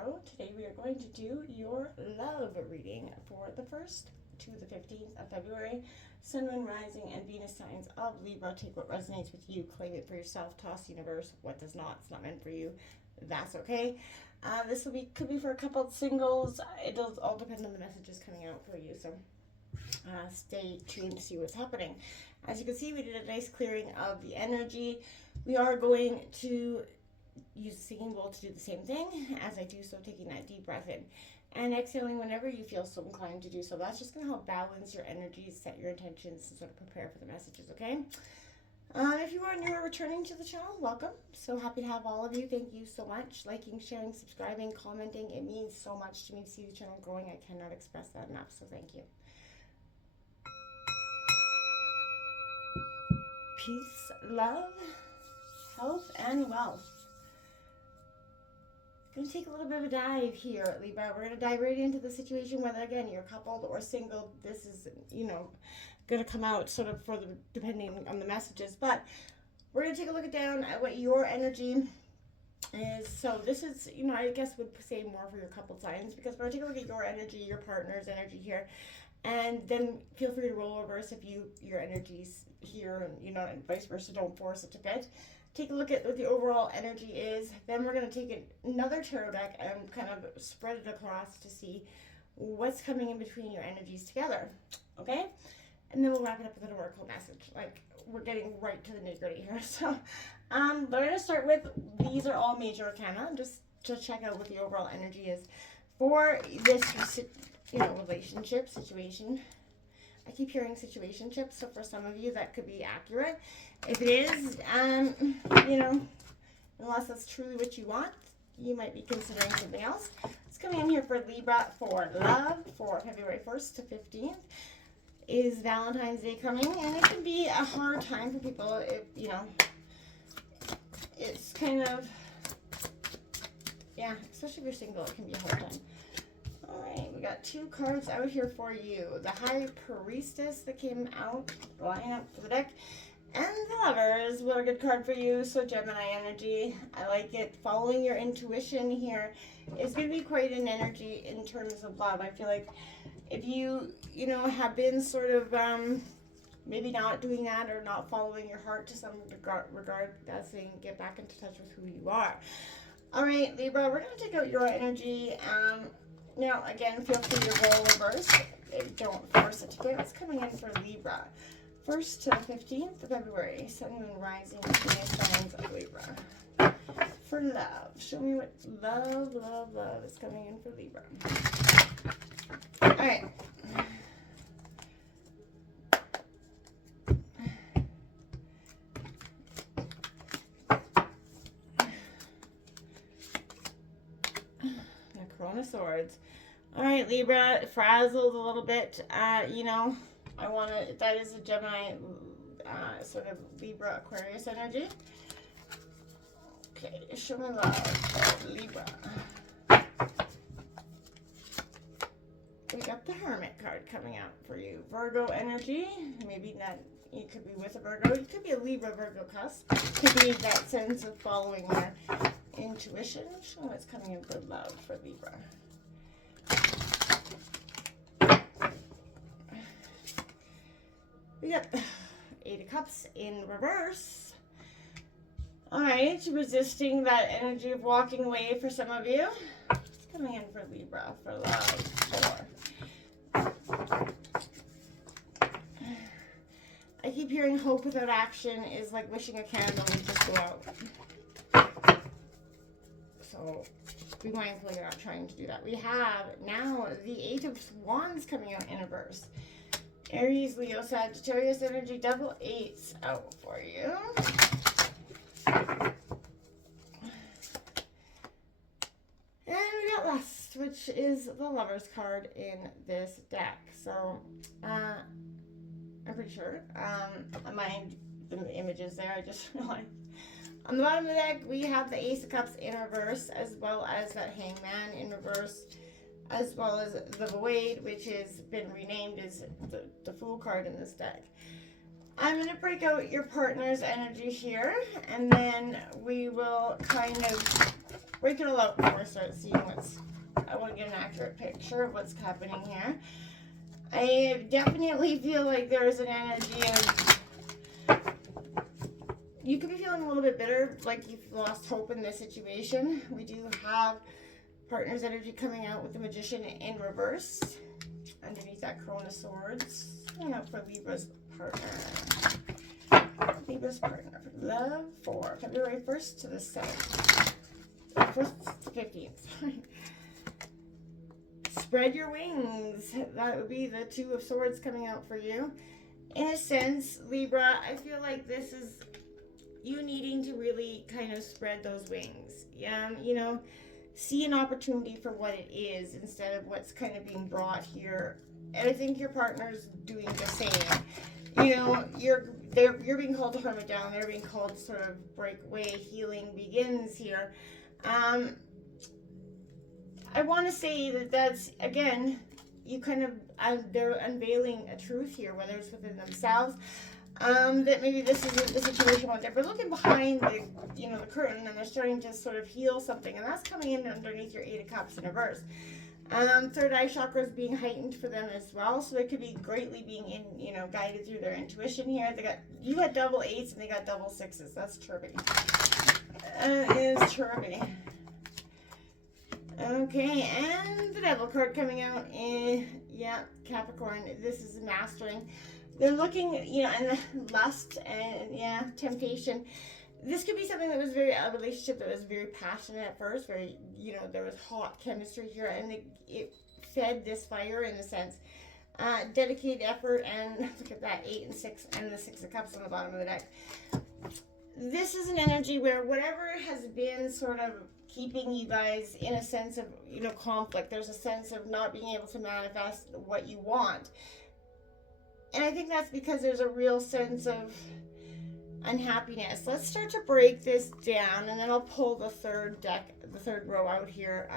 Tarot. Today we are going to do your love reading for the 1st to the 15th of February. Sun, Moon, Rising, and Venus signs of Libra. Take what resonates with you, claim it for yourself, toss the universe. What does not, it's not meant for you. That's okay. This could be for a couple of singles. It does all depend on the messages coming out for you, so stay tuned to see what's happening. As you can see, we did a nice clearing of the energy. We are going to use the singing bowl to do the same thing. As I do so, taking that deep breath in and exhaling whenever you feel so inclined to do so. That's just going to help balance your energies, set your intentions, and sort of prepare for the messages, okay? If you are new or returning to the channel, welcome. So happy to have all of you. Thank you so much. Liking, sharing, subscribing, commenting. It means so much to me to see the channel growing. I cannot express that enough, so thank you. Peace, love, health, and wealth. Going to take a little bit of a dive here, Libra. We're going to dive right into the situation, whether, again, you're coupled or single. This is, going to come out sort of depending on the messages. But we're going to take a look down at what your energy is. So this is, I guess would say more for your coupled signs, because we're going to take a look at your energy, your partner's energy here. And then feel free to roll reverse if your energy's here, and vice versa. Don't force it to fit. Take a look at what the overall energy is. Then we're going to take another tarot deck and kind of spread it across to see what's coming in between your energies together. Okay? And then we'll wrap it up with an oracle message. Like, we're getting right to the nitty-gritty here. So, we're going to start with, these are all major arcana, just to check out what the overall energy is for this, relationship, situation. I keep hearing situationship, so for some of you that could be accurate. If it is, unless that's truly what you want, you might be considering something else. It's coming in here for Libra for love for February 1st to 15th. Is Valentine's Day coming, and it can be a hard time for people if, it's kind of, especially if you're single, it can be a hard time. Alright, we got 2 cards out here for you. The High Priestess that came out, line up for the deck, and the Lovers. What a good card for you. So Gemini energy, I like it. Following your intuition here is going to be quite an energy in terms of love. I feel like if you, have been sort of maybe not doing that or not following your heart to some regard, that's saying get back into touch with who you are. Alright, Libra, we're going to take out your energy. Now, again, feel free to roll reverse. Don't force it to fit. What's coming in for Libra? 1st to the 15th of February. Sun, Moon, Rising, Venus signs of Libra. For love. Show me what love is coming in for Libra. Alright. Corona Swords. Alright, Libra, frazzled a little bit. That is a Gemini, sort of Libra Aquarius energy. Okay, show me love, Libra. We got the Hermit card coming out for you. Virgo energy. Maybe that you could be with a Virgo. You could be a Libra Virgo cusp. Could be that sense of following your intuition. Show what's coming in for love for Libra. We got 8 of Cups in reverse. Alright, resisting that energy of walking away for some of you. It's coming in for Libra for love. I keep hearing hope without action is like wishing a candle would just go out. So be mindful you're not trying to do that. We have now the 8 of Wands coming out in reverse. Aries, Leo, Sagittarius energy, double 8s out for you. And we got Lust, which is the Lover's card in this deck. So, I'm pretty sure. I mind the images there, I just realized. On the bottom of the deck, we have the Ace of Cups in reverse, as well as that Hangman in reverse, as well as the Void, which has been renamed as the Fool card in this deck. I'm going to break out your partner's energy here, and then we will kind of break it all out before I start seeing what's, I want to get an accurate picture of what's happening here. I definitely feel like there's an energy of, you could be feeling a little bit bitter, like you've lost hope in this situation. We do have partner's energy coming out with the Magician in reverse underneath that Crown of Swords. Coming out for Libra's partner. Libra's partner for love for February 1st to the 7th. 1st to 15th. Spread your wings. That would be the Two of Swords coming out for you. In a sense, Libra, I feel like this is you needing to really kind of spread those wings. Yeah, you know, see an opportunity for what it is instead of what's kind of being brought here. And I think your partner's doing the same. You know, you're being called to hermit down. They're being called to sort of break away. Healing begins here. I want to say that that's, again, you kind of, they're unveiling a truth here, whether it's within themselves, that maybe this isn't the situation what they're looking behind the, you know, the curtain, and they're starting to sort of heal something, and that's coming in underneath your Eight of Cups in reverse. Third eye chakra is being heightened for them as well, so they could be greatly being guided through their intuition here. You got double eights and they got double sixes. That's chirpy. It is chirpy. Okay, and the Devil card coming out in, Capricorn. This is mastering. They're looking, and lust and, temptation. This could be something that was a relationship that was very passionate at first, very, there was hot chemistry here, and it fed this fire in a sense. Dedicated effort, and look at that, 8 and 6, and the 6 of Cups on the bottom of the deck. This is an energy where whatever has been sort of keeping you guys in a sense of, conflict, there's a sense of not being able to manifest what you want. And I think that's because there's a real sense of unhappiness. Let's start to break this down, and then I'll pull the third row out here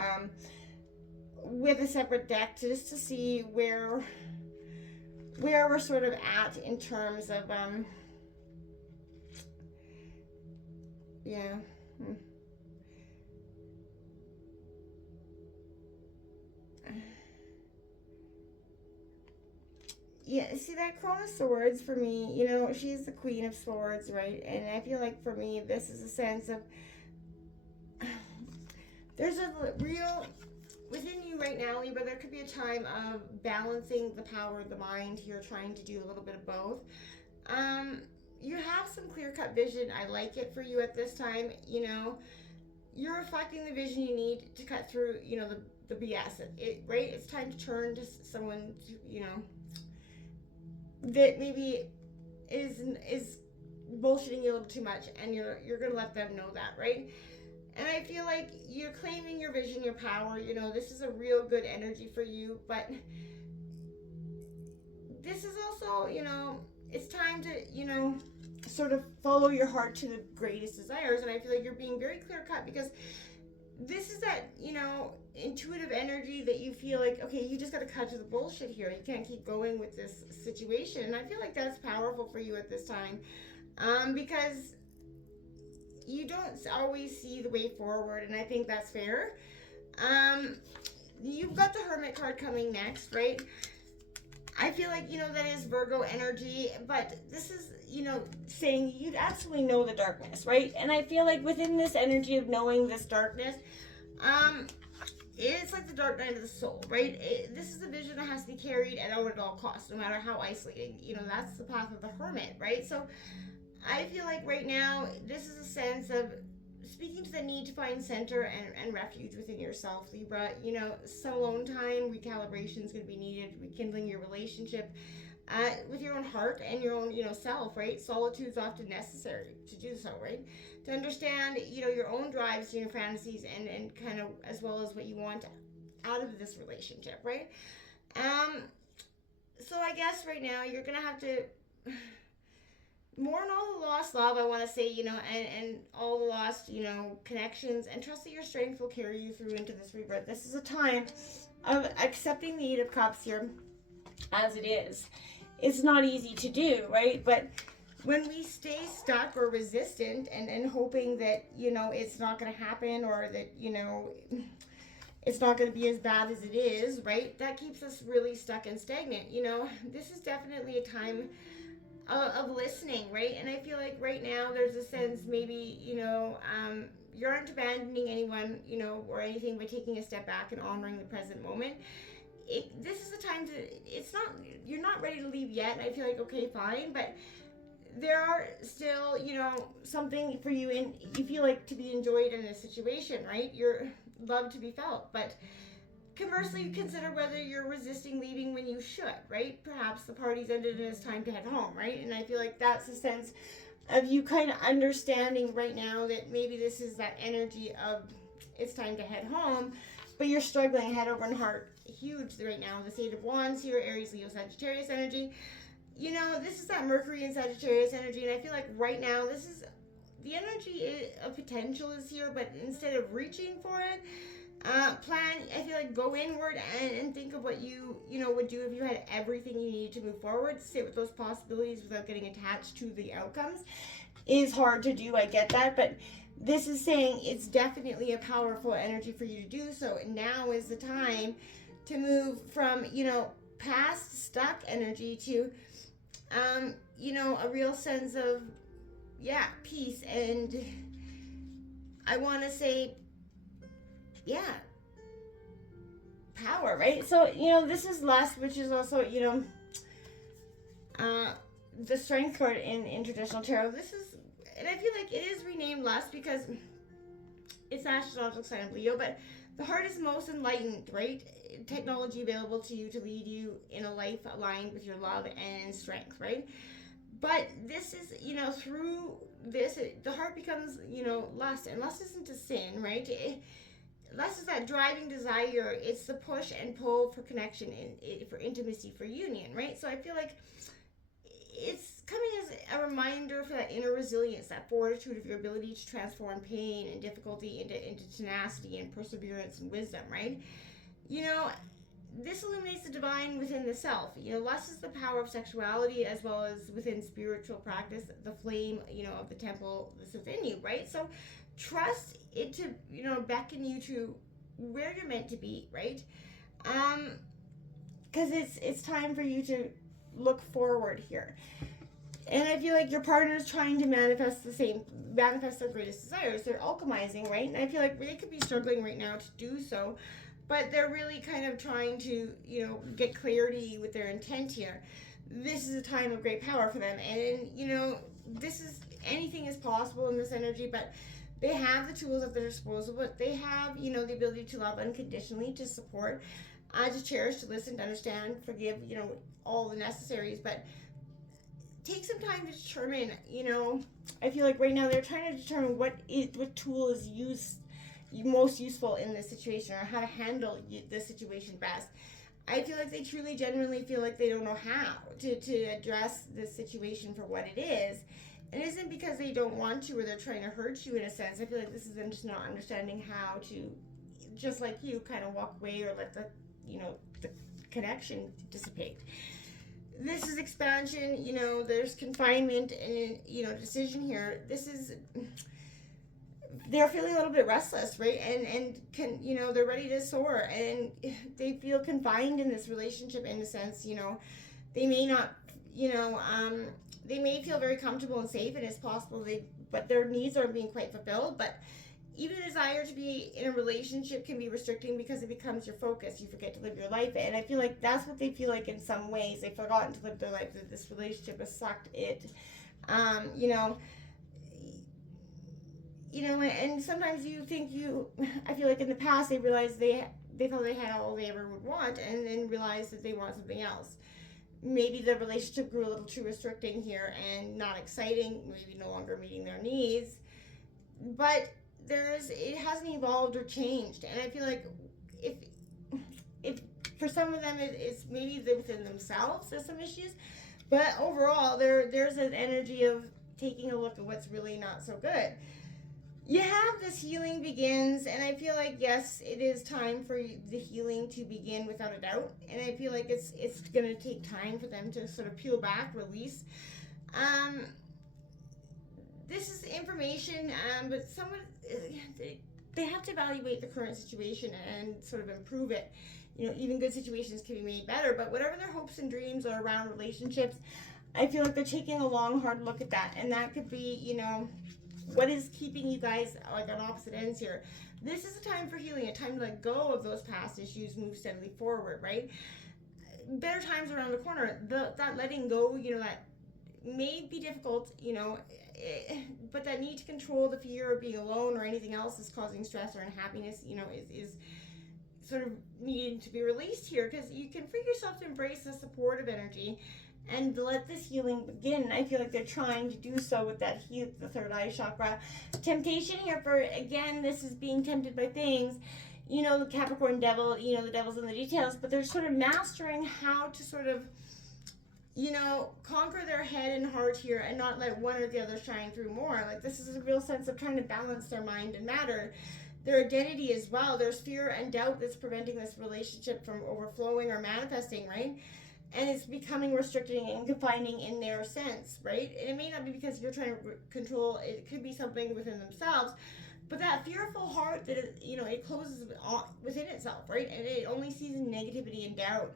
with a separate deck just to see where we're sort of at in terms of see that Crown of Swords for me, she's the Queen of Swords, right? And I feel like for me, this is a sense of there's a real within you right now, Libra. There could be a time of balancing the power of the mind here, trying to do a little bit of both. You have some clear-cut vision. I like it for you at this time. You're reflecting the vision you need to cut through, the BS. Right? It's time to turn to someone, that maybe is bullshitting you a little too much, and you're gonna let them know that, right? And I feel like you're claiming your vision, your power. This is a real good energy for you, but this is also, it's time to, sort of follow your heart to the greatest desires. And I feel like you're being very clear cut, because this is that, intuitive energy that you feel like, okay, you just got to cut to the bullshit here. You can't keep going with this situation. And I feel like that's powerful for you at this time, because you don't always see the way forward, and I think that's fair. You've got the Hermit card coming next, right? I feel like, that is Virgo energy, but this is, saying you absolutely know the darkness, right? And I feel like within this energy of knowing this darkness, it's like the dark night of the soul, right? This is a vision that has to be carried out at all costs, no matter how isolating. That's the path of the Hermit, right? So I feel like right now, this is a sense of speaking to the need to find center and refuge within yourself, Libra. Some alone time, recalibration is going to be needed, rekindling your relationship with your own heart and your own, self, right? Solitude is often necessary to do so, right? To understand, your own drives, your fantasies, and kind of as well as what you want out of this relationship, right? So I guess right now you're going to have to mourn all the lost love, I want to say, and all the lost, connections, and trust that your strength will carry you through into this rebirth. This is a time of accepting the Eight of Cups here as it is. It's not easy to do, right? But when we stay stuck or resistant and hoping that, it's not going to happen, or that, it's not going to be as bad as it is, right? That keeps us really stuck and stagnant. This is definitely a time of listening, right? And I feel like right now there's a sense maybe, you aren't abandoning anyone, or anything, by taking a step back and honoring the present moment. This is the time to, you're not ready to leave yet. I feel like, okay, fine, but there are still, something for you, and you feel like to be enjoyed in a situation, right? You're love to be felt, but conversely, consider whether you're resisting leaving when you should, right? Perhaps the party's ended and it's time to head home, right? And I feel like that's a sense of you kind of understanding right now that maybe this is that energy of it's time to head home, but you're struggling head over heart huge right now. The Eight of Wands here, Aries, Leo, Sagittarius energy. This is that Mercury and Sagittarius energy, and I feel like right now this is the energy of potential is here, but instead of reaching for it, plan, I feel like go inward and think of what you would do if you had everything you need to move forward. Sit with those possibilities without getting attached to the outcomes is hard to do, I get that, but this is saying it's definitely a powerful energy for you to do so. And now is the time to move from, past stuck energy to, a real sense of, peace. And I want to say, power, right? So, this is lust, which is also, the strength card in traditional tarot. This is, and I feel like it is renamed lust because it's the astrological sign of Leo, but the heart is most enlightened, right? Technology available to you to lead you in a life aligned with your love and strength, right? But this is, through this, the heart becomes, lust, and lust isn't a sin, right? Lust is that driving desire. It's the push and pull for connection, for intimacy, for union, right? So I feel like it's coming as a reminder for that inner resilience, that fortitude of your ability to transform pain and difficulty into tenacity and perseverance and wisdom, right? This illuminates the divine within the self. Lust is the power of sexuality as well as within spiritual practice, the flame, of the temple that's within you, right? So trust it to, beckon you to where you're meant to be, right? Because it's time for you to look forward here. And I feel like your partner is trying to manifest their greatest desires. They're alchemizing, right? And I feel like they could be struggling right now to do so, but they're really kind of trying to, get clarity with their intent here. This is a time of great power for them. And, anything is possible in this energy, but they have the tools at their disposal, but they have, the ability to love unconditionally, to support, to cherish, to listen, to understand, forgive, all the necessaries. But take some time to determine, I feel like right now they're trying to determine what tool is most useful in this situation, or how to handle this situation best. I feel like they truly, genuinely feel like they don't know how to address this situation for what it is. It isn't because they don't want to or they're trying to hurt you in a sense. I feel like this is them just not understanding how to, just like you, kind of walk away or let the connection dissipate. This is expansion, there's confinement and, decision here. They're feeling a little bit restless, right? And they're ready to soar, and they feel confined in this relationship in a sense, they may not, they may feel very comfortable and safe, and it's possible but their needs aren't being quite fulfilled. But even a desire to be in a relationship can be restricting because it becomes your focus. You forget to live your life. And I feel like that's what they feel like in some ways. They've forgotten to live their life, that this relationship has sucked it. And sometimes I feel like in the past they realized they thought they had all they ever would want, and then realized that they want something else. Maybe the relationship grew a little too restricting here and not exciting, maybe no longer meeting their needs. But it hasn't evolved or changed. And I feel like if for some of them it's maybe within themselves there's some issues, but overall there's an energy of taking a look at what's really not so good. You have this healing begins, and I feel like, yes, it is time for the healing to begin without a doubt. And I feel like it's going to take time for them to sort of peel back, release. this is information, but someone, they have to evaluate the current situation and sort of improve it. You know, even good situations can be made better, but whatever their hopes and dreams are around relationships, I feel like they're taking a long, hard look at that. And that could be, you know, what is keeping you guys like on opposite ends here. This is a time for healing, a time to let go of those past issues, move steadily forward, right? Better times around the corner. That letting go, you know, that may be difficult, you know, but that need to control the fear of being alone or anything else is causing stress or unhappiness, you know, is sort of needing to be released here, because you can free yourself to embrace the supportive energy and let this healing begin. I feel like they're trying to do so with that the third eye chakra. Temptation here for, again, this is being tempted by things, you know, the Capricorn devil, you know, the devil's in the details, but they're sort of mastering how to sort of, you know, conquer their head and heart here and not let one or the other shine through more. Like, this is a real sense of trying to balance their mind and matter, their identity as well. There's fear and doubt that's preventing this relationship from overflowing or manifesting, right? And it's becoming restricting and confining in their sense, right? And it may not be because you're trying to control, it could be something within themselves, but that fearful heart that, you know, it closes within itself, right? And it only sees negativity and doubt.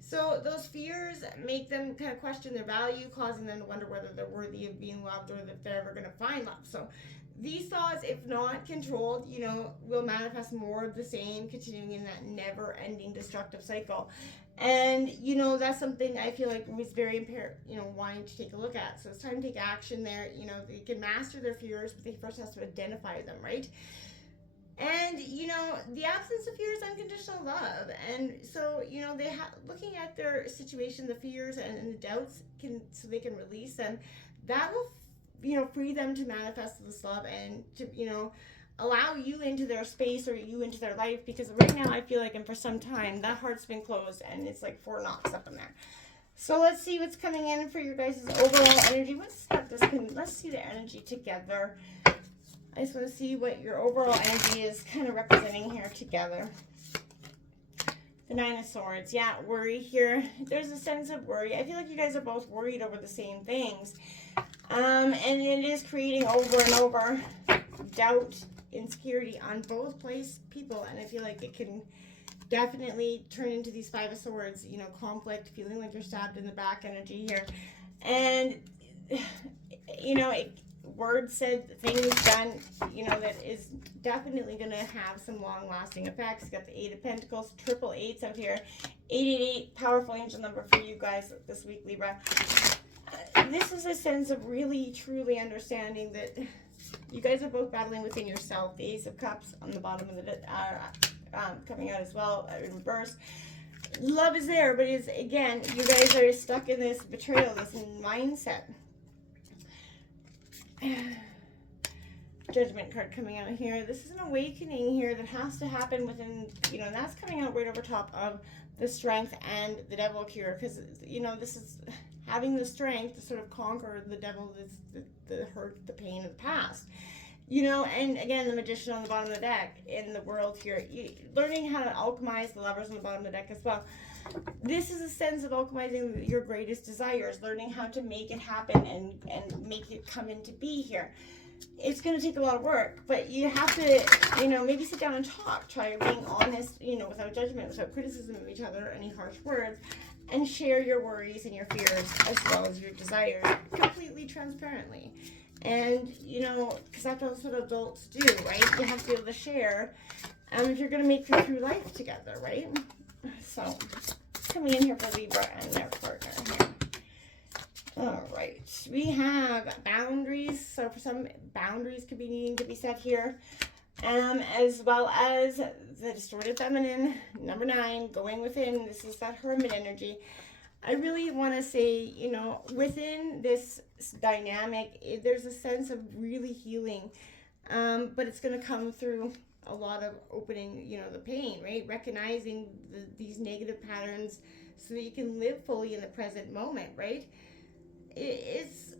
So those fears make them kind of question their value, causing them to wonder whether they're worthy of being loved or if they're ever going to find love. So these thoughts, if not controlled, you know, will manifest more of the same, continuing in that never-ending destructive cycle. And, you know, that's something I feel like was very you know, wanting to take a look at. So it's time to take action there. You know, they can master their fears, but they first have to identify them, right? And, you know, the absence of fear is unconditional love. And so, you know, they looking at their situation, the fears and the doubts, so they can release them. That will, you know, free them to manifest this love and to, you know, allow you into their space or you into their life. Because right now I feel like, and for some time, that heart's been closed and it's like 4 knocks up in there. So let's see what's coming in for your guys' overall energy. Let's see the energy together. I just want to see what your overall energy is kind of representing here together. The 9 of Swords. Yeah, worry here. There's a sense of worry. I feel like you guys are both worried over the same things. And it is creating over and over doubt, insecurity on both people. And I feel like it can definitely turn into these 5 of Swords, you know, conflict, feeling like you're stabbed in the back energy here. And, you know, words said, things done, you know, that is definitely going to have some long-lasting effects. You got the 8 of Pentacles, triple 8s out here. 888, powerful angel number for you guys this week, Libra. This is a sense of really, truly understanding that you guys are both battling within yourself. The Ace of Cups on the bottom of the coming out as well in reverse. Love is there, but it's, again, you guys are stuck in this betrayal, this mindset. Judgment card coming out here. This is an awakening here that has to happen within, you know, and that's coming out right over top of the Strength and the Devil here, because, you know, this is having the strength to sort of conquer the devil, the hurt, the pain of the past. You know, and again, the Magician on the bottom of the deck in the world here. Learning how to alchemize the Lovers on the bottom of the deck as well. This is a sense of alchemizing your greatest desires, learning how to make it happen and make it come into be here. It's going to take a lot of work, but you have to, you know, maybe sit down and talk. Try being honest, you know, without judgment, without criticism of each other, any harsh words, and share your worries and your fears as well as your desires completely transparently. And, you know, because that's what adults do, right? You have to be able to share if you're going to make it through life together, right? So, coming in here for Libra and their partner here. All right. We have boundaries. So, for some, boundaries could be needing to be set here. As well as the distorted feminine, number 9, going within. This is that hermit energy. I really want to say, you know, within this dynamic, there's a sense of really healing, but it's going to come through a lot of opening, you know, the pain, right? Recognizing these negative patterns so that you can live fully in the present moment, right? It's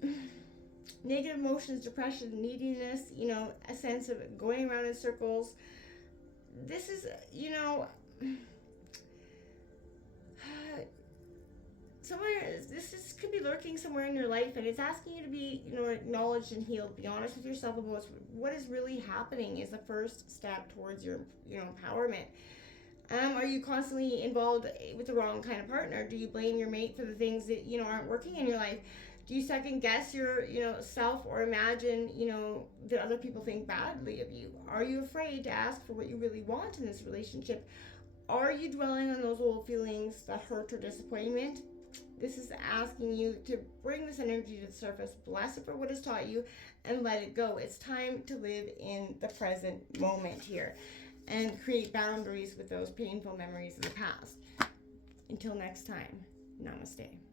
negative emotions, depression, neediness, you know, a sense of going around in circles. This is, you know, this could be lurking somewhere in your life, and it's asking you to be, acknowledged and healed. Be honest with yourself about what is really happening is the first step towards your, empowerment. Are you constantly involved with the wrong kind of partner? Do you blame your mate for the things that, aren't working in your life? Do you second guess your, self, or imagine, that other people think badly of you? Are you afraid to ask for what you really want in this relationship? Are you dwelling on those old feelings, that hurt or disappointment? This is asking you to bring this energy to the surface, bless it for what it's taught you, and let it go. It's time to live in the present moment here and create boundaries with those painful memories of the past. Until next time, namaste.